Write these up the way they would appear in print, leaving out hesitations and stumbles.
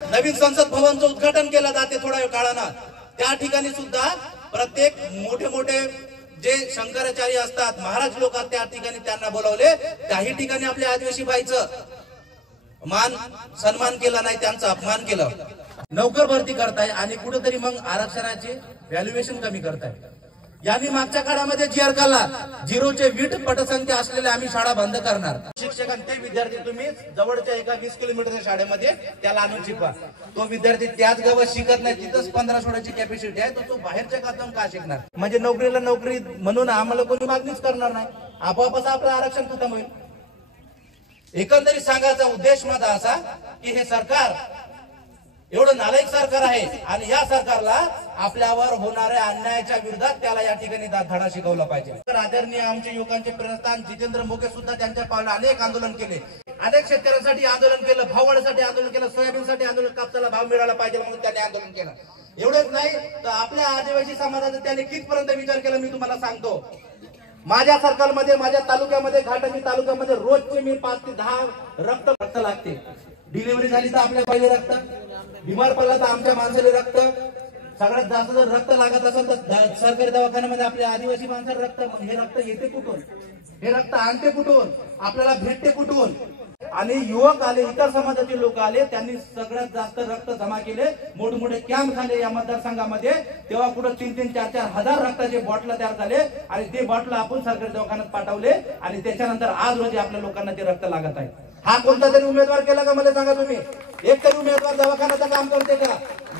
नवीन संसद भवनचं उद्घाटन केलं जाते थोड्या काळानं, त्या ठिकाणी सुद्धा प्रत्येक मोठे मोठे जे शंकराचार्य असतात, महाराज लोक त्या ठिकाणी त्यांना बोलावले, काही ठिकाणी आपल्या आदिवासी बाईचं मान सन्मान केला नाही, त्यांचा अपमान केला। नौकर भरती करताय आणि कुठेतरी मग आरक्षणाचे व्हॅल्युएशन कमी करताय। यांनी मागच्या काळामध्ये जीआर काढला, 0चे वीट पटसंख्या असलेल्या आम्ही शाळा बंद करणार। शिक्षकांचे विद्यार्थी तुम्ही जवळच्या एका 20 किलोमीटरच्या शाळेमध्ये त्याला आणून शिकवा। तो विद्यार्थी त्याच गावात शिकत नाही, तिथंच 1500ची कॅपॅसिटी आहे, तो बाहेरच्या गावातून का शिकणार? म्हणजे नोकरीला नोकरी म्हणून आम्हाला कोणी मागणीच करणार नाही, आपोआपच आपलं आरक्षण खतम होईल। एकंदरीत सांगायचा उद्देश माझा असा की हे सरकार एवढं नालायक सरकार आहे आणि या सरकारला आपल्यावर होणाऱ्या अन्यायाच्या विरोधात त्याला या ठिकाणी धडा शिकवला पाहिजे। तर आदरणीय आमचे युवकांचे प्रेरणास्थान जितेंद्र मोघे सुद्धा त्यांच्या पावलं अनेक आंदोलन केले, अनेक शेतकऱ्यांसाठी आंदोलन केलं, भाववाढीसाठी आंदोलन केलं, सोयाबीनसाठी आंदोलन, कापसाला भाव मिळाला पाहिजे म्हणून त्यांनी आंदोलन केलं। एवढंच नाही तर आपल्या आदिवासी समाजाचा त्याने कितपर्यंत विचार केला मी तुम्हाला सांगतो। माझ्या सर्कलमध्ये, माझ्या तालुक्यामध्ये, घाटंजी तालुक्यामध्ये रोजचे मी 5 ते 10 रक्त लागते। डिलिव्हरी झाली तर आपल्या पहिले रक्त, बिमार पडला तर आमच्या माणसाला रक्त, सगळ्यात जास्त जर रक्त लागत असेल तर सरकारी दवाखान्यामध्ये आपल्या आदिवासी माणसाला रक्त। मग हे रक्त येते कुठून? हे रक्त आणते कुठून? आपल्याला भेटते कुठून? आणि युवक आले, इतर समाजाचे लोक आले, त्यांनी सगळ्यात जास्त रक्त जमा केले, मोठमोठे कॅम्प झाले या मतदारसंघामध्ये, तेव्हा कुठं 3-3, 4-4 हजार रक्ताचे बॉटल तयार झाले आणि ते बॉटल आपण सरकारी दवाखान्यात पाठवले आणि त्याच्यानंतर आज रोजी आपल्या लोकांना ते रक्त लागत आहे। हा कोणता तरी उमेदवार केला का मला सांगा तुम्ही? एक तरी उमेदवार दवाखान्याचं काम करते का?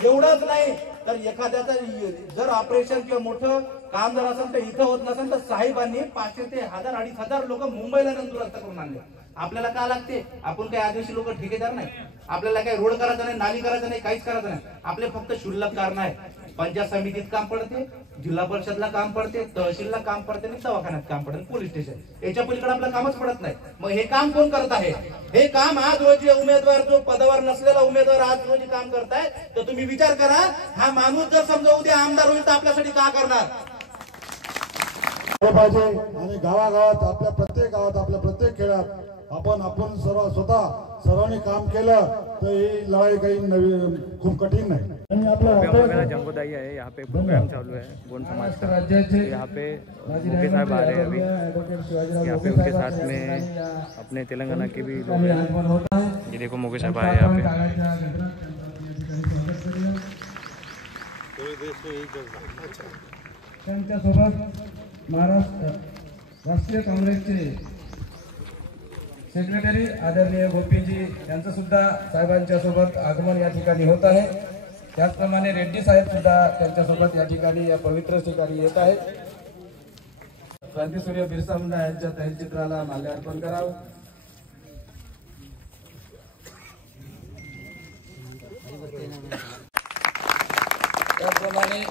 एवढंच नाही तर एखाद्याचं जर ऑपरेशन किंवा मोठं काम जर असेल तर इथं होत नसेल तर साहेबांनी 500 ते 1000, 2500 लोक मुंबईला दुरुस्त करून आणले। आपल्याला का लागते? आपण काही आदिवासी लोक ठेकेदार नाही, आपल्याला काही रोड करायचं नाही, नाली करायचं नाही, काहीच करायचं नाही। आपले फक्त क्षुल्लक कारण आहे, पंचायत समितीत काम पडते, जिल्हा परिषदला काम पडते, तहसीलला काम पडते, दवाखान्यात काम पडते, पोलीस स्टेशन, याच्या पलीकडे आपलं कामच पडत नाही। मग हे काम कोण करत आहे? हे काम आज रोजी उमेदवार, जो पदावर नसलेला उमेदवार आज रोजी काम करताय, तर तुम्ही विचार करा, हा माणूस जर समजा उद्या आमदार होईल तर आपल्यासाठी का करणार पाहिजे? आणि गावागावात, आपल्या प्रत्येक गावात, आपल्या प्रत्येक खेळात आपण सर्वांनी काम केलं तर ही लढाई काही खूप कठीण नाही। मेरा जंगोदाई है, यहाँ पे प्रोग्राम चालू है गोंड समाज का, यहाँ पे मोघे साहब आ रहे हैं अभी, यहाँ पे उनके साथ में अपने तेलंगाना के भी लोग हैं। ये देखो मोघे साहब आए यहाँ पे। त्यांच्यासोबत महाराष्ट्र राष्ट्रीय काँग्रेसचे सेक्रेटरी आदरणीय गोपीजी यांचं सुद्धा साहेबांच्या सोबत आगमन या ठिकाणी होत आहे। त्याचप्रमाणे रेड्डी साहेब सुद्धा त्यांच्यासोबत या ठिकाणी, या पवित्र ठिकाणी येत आहेत। क्रांतीसूर्य बिरसा मुंडा यांच्या तैलचित्राला माल्यार्पण करावं। त्याचप्रमाणे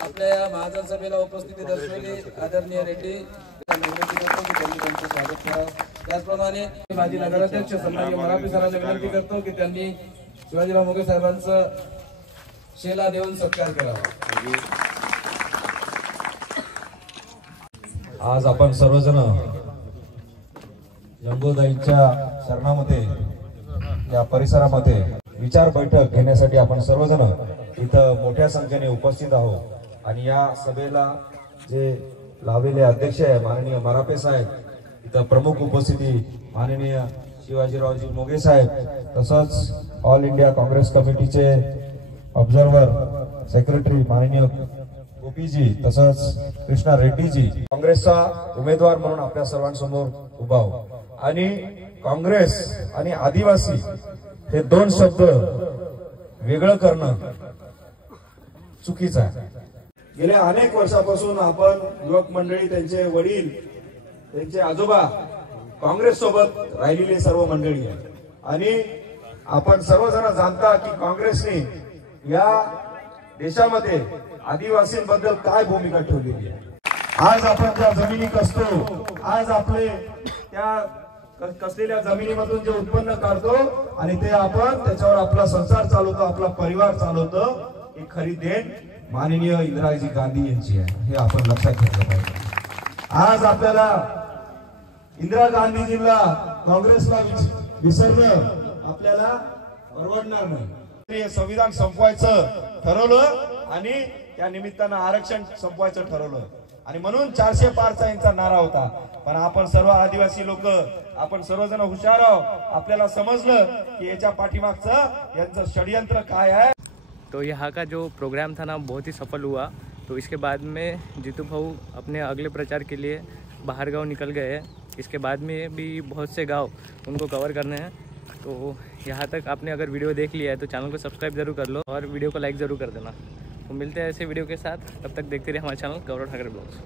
आपल्या या महाजन सभेला उपस्थिती दर्शवली आदरणीय रेड्डी त्यांचं स्वागत करावं। त्याचप्रमाणे माजी नगराध्यक्ष सन्माननीय मराठे सरांना विनंती करतो की त्यांनी शिवाजीराव मोघे साहेबांचं शेला देऊन सत्कार करावा। आज आपण सर्वजण जंगोदाईच्या शरणामध्ये या परिसरामध्ये विचार बैठक घेण्यासाठी आपण सर्वजण इथं मोठ्या संख्येने उपस्थित आहोत। आणि या सभेला जे लावलेले अध्यक्ष आहे माननीय मराठे साहेब, इथं प्रमुख उपस्थिती माननीय शिवाजीरावजी मोघे साहेब, तसंच ऑल इंडिया काँग्रेस कमिटीचे ऑब्झर्वर सेक्रेटरी माननीय गोपीजी, तसंच कृष्णा रेड्डीजी, काँग्रेसचा उमेदवार म्हणून आपल्या सर्वांसमोर उभा आहो। आणि काँग्रेस आणि आदिवासी हे 2 शब्द वेगळं करणं चुकीचं आहे। गेल्या अनेक वर्षापासून आपण युवक मंडळी, त्यांचे वडील, त्यांचे आजोबा काँग्रेस सोबत राहिलेली सर्व मंडळी आहे आणि आपण सर्वजण जाणता की काँग्रेसने या देशामध्ये आदिवासींबद्दल काय भूमिका ठेवलेली आहे। आज आपण ज्या जमिनी कसतो, आज आपले त्या कसलेल्या जमिनीमधून जे उत्पन्न काढतो आणि ते आपण त्याच्यावर आपला संसार चालवतो, आपला परिवार चालवतो, ही खरी देण माननीय इंदिराजी गांधी यांची आहे, हे आपण लक्षात घेतलं पाहिजे। आज आपल्याला इंदिरा गांधीजींना, काँग्रेसला विसरणं आपल्याला परवडणार नाही। संविधान संपवायचं ठरवलं आणि त्या निमित्तानं आरक्षण संपवायचं ठरवलं आणि म्हणून 400 पारचा यांचा नारा होता. पण आपण सर्व आदिवासी लोक आपण सर्वजण हुशार आहोत. आपल्याला समजलं की याच्या पाठीमागचं यांचं षडयंत्र काय आहे. तो यहाँ का जो प्रोग्राम था ना बहुत ही सफल हुआ. तो इसके बाद में जीतू भाऊ अपने अगले प्रचार के लिए बाहर गांव निकल गए हैं. इसके बाद में भी बहुत से गांव उनको कवर करने हैं. तो यहाँ तक आपने अगर वीडियो देख लिया है तो चैनल को सब्सक्राइब जरूर कर लो और वीडियो को लाइक ज़रूर कर देना. तो मिलते हैं ऐसे वीडियो के साथ. तब तक देखते रहिए हमारे चैनल गौरव ठाकरे ब्लॉग्स.